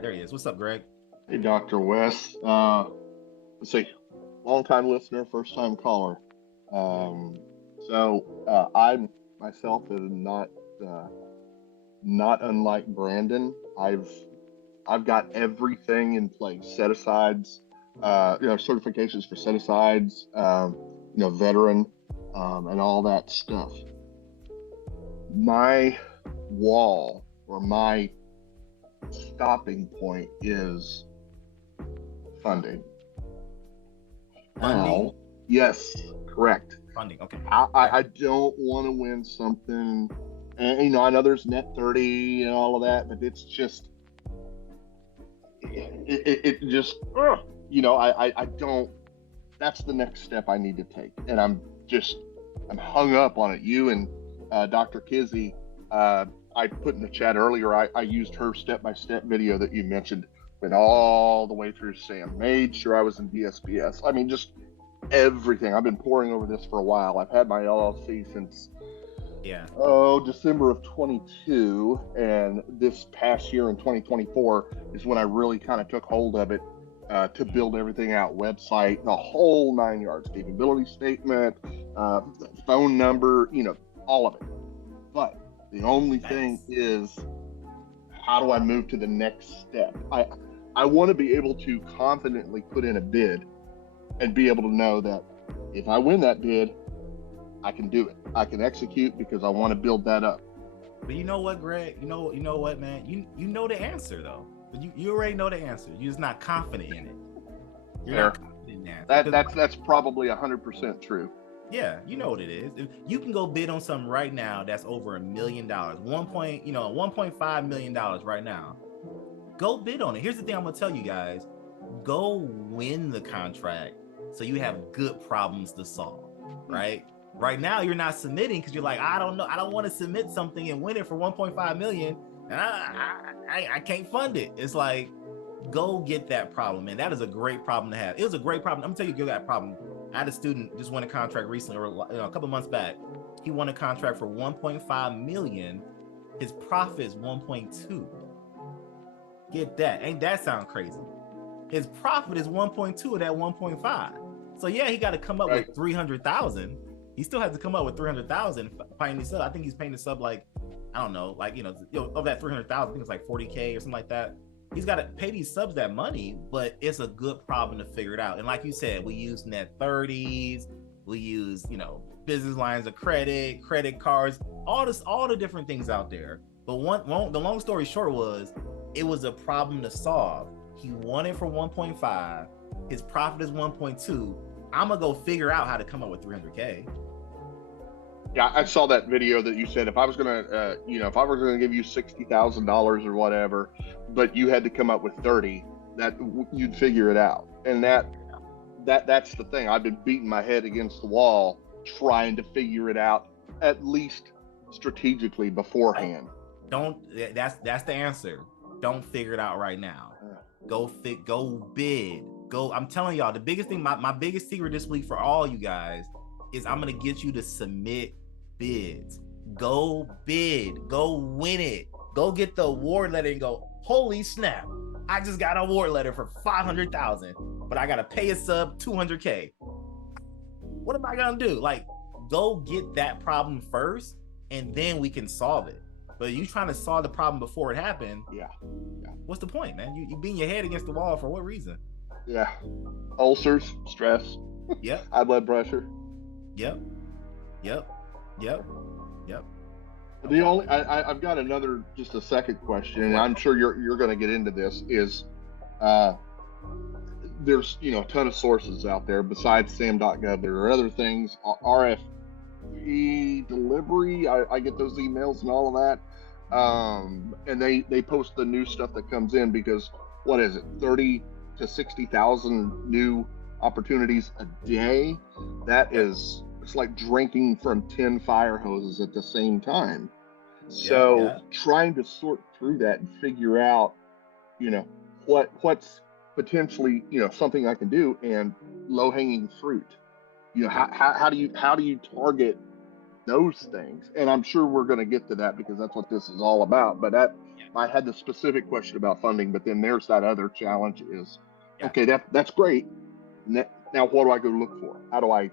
right, there he is. What's up, Greg? Hey, Dr. Wes. Let's see, long-time listener, first-time caller. Um, I myself am uh, not unlike Brandon. I've got everything in place, set-asides, certifications for set-asides, veteran, and all that stuff. My wall or my stopping point is funding. Funding? How? Yes, correct. Funding. Okay. I don't want to win something, and I know there's net 30 and all of that, but it's just it just I don't. That's the next step I need to take, and I'm hung up on it. You and Dr. Kizzy, I put in the chat earlier. I used her step-by-step video that you mentioned. Went all the way through Sam. Made sure I was in DSPS. I mean, just everything. I've been poring over this for a while. I've had my LLC since December of 22, and this past year in 2024 is when I really kind of took hold of it to build everything out. Website, the whole 9 yards. Capability statement, phone number, all of it. But the only thing is, how do I move to the next step? I want to be able to confidently put in a bid and be able to know that if I win that bid, I can do it. I can execute because I want to build that up. But you know what, Greg? You know what, man? You know the answer though. But you already know the answer. You're just not confident in it. You're not confident in that. That's probably 100% true. Yeah, you know what it is. If you can go bid on something right now that's over $1 million, $1.5 million right now. Go bid on it. Here's the thing I'm gonna tell you guys: go win the contract so you have good problems to solve. Right? Right now you're not submitting because you're like, I don't know, I don't want to submit something and win it for 1.5 million, and I can't fund it. It's like, go get that problem, and that is a great problem to have. It was a great problem. I'm gonna tell you that problem. I had a student just won a contract recently, or a couple months back. He won a contract for 1.5 million. His profit is 1.2. Get that? Ain't that sound crazy? His profit is 1.2 of that 1.5. So yeah, he got to come up with 300,000. He still has to come up with 300,000 paying the sub. I think he's paying the sub like, I don't know, like of that 300,000, I think it's like 40K or something like that. He's got to pay these subs that money, but it's a good problem to figure it out. And like you said, we use net 30s, we use business lines of credit, credit cards, all the different things out there. But the long story short was, it was a problem to solve. He won it for 1.5. His profit is 1.2. I'm gonna go figure out how to come up with 300K. Yeah, I saw that video that you said if I was gonna, if I was gonna give you $60,000 or whatever, but you had to come up with 30, that you'd figure it out. And that's the thing. I've been beating my head against the wall trying to figure it out, at least strategically beforehand. That's the answer. Don't figure it out right now. Go bid. I'm telling y'all, the biggest thing, my biggest secret this week for all you guys is I'm gonna get you to submit bids. Go bid. Go win it. Go get the award letter and go, holy snap, I just got an award letter for 500,000, but I gotta pay a sub 200K. What am I gonna do? Like, go get that problem first, and then we can solve it. But you trying to solve the problem before it happened? Yeah. What's the point, man? You beating your head against the wall for what reason? Yeah. Ulcers, stress. Yep. High blood pressure. Yep. I've got another, just a second question, and I'm sure you're going to get into this. Is there's a ton of sources out there besides sam.gov. There are other things, RFP delivery. I get those emails and all of that, and they post the new stuff that comes in, because what is it, 30 to 60,000 new opportunities a day? It's like drinking from 10 fire hoses at the same time. So trying to sort through that and figure out, what's potentially, something I can do, and low hanging fruit. How do you target those things? And I'm sure we're going to get to that, because that's what this is all about. But I had the specific question about funding, but then there's that other challenge is, Yeah. okay, that's great. Now what do I go look for? How do I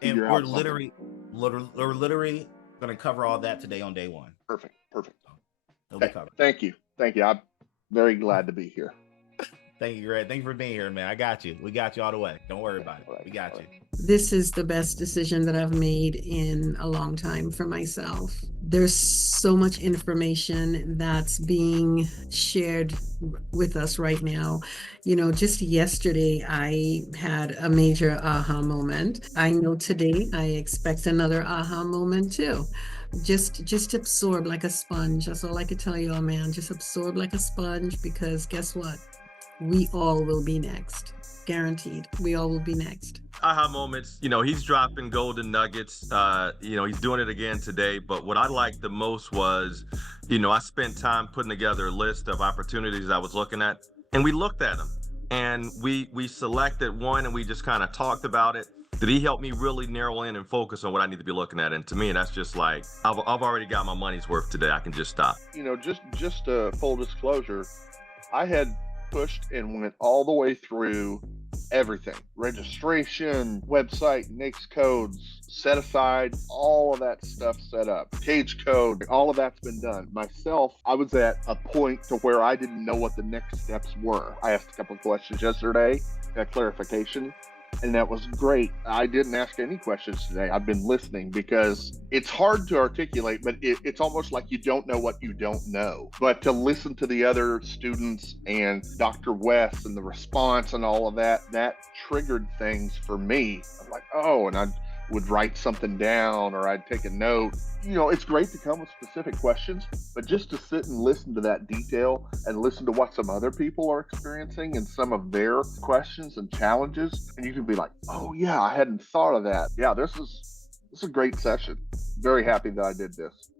figure we're out something? literally going to cover all that today on day one. Perfect. It'll be Okay. covered. Thank you. I'm very glad to be here. Thank you, Greg. Thank you for being here, man. I got you. We got you all the way. Don't worry about it. All right, We got you. This is the best decision that I've made in a long time for myself. There's so much information that's being shared with us right now. You know, just yesterday, I had a major aha moment. I know today I expect another aha moment too. Just absorb like a sponge. That's all I could tell you, man. Just absorb like a sponge, because guess what? We all will be next. Guaranteed. We all will be next. Aha moments, he's dropping golden nuggets. He's doing it again today. But what I liked the most was, I spent time putting together a list of opportunities I was looking at, and we looked at them, and we selected one, and we just kind of talked about it. Did he help me really narrow in and focus on what I need to be looking at? And to me, that's just like, I've already got my money's worth today. I can just stop. Just full disclosure, I had pushed and went all the way through everything: registration, website, NAICS codes, set aside, all of that stuff set up, cage code, all of that's been done. Myself, I was at a point to where I didn't know what the next steps were. I asked a couple of questions yesterday, got clarification, and that was great. I didn't ask any questions today. I've been listening, because it's hard to articulate, but it's almost like you don't know what you don't know. But to listen to the other students and Dr. West and the response and all of that triggered things for me. I'm like, oh, and I would write something down, or I'd take a note. It's great to come with specific questions, but just to sit and listen to that detail and listen to what some other people are experiencing and some of their questions and challenges, and you can be like, oh yeah, I hadn't thought of that. Yeah, this is a great session. Very happy that I did this.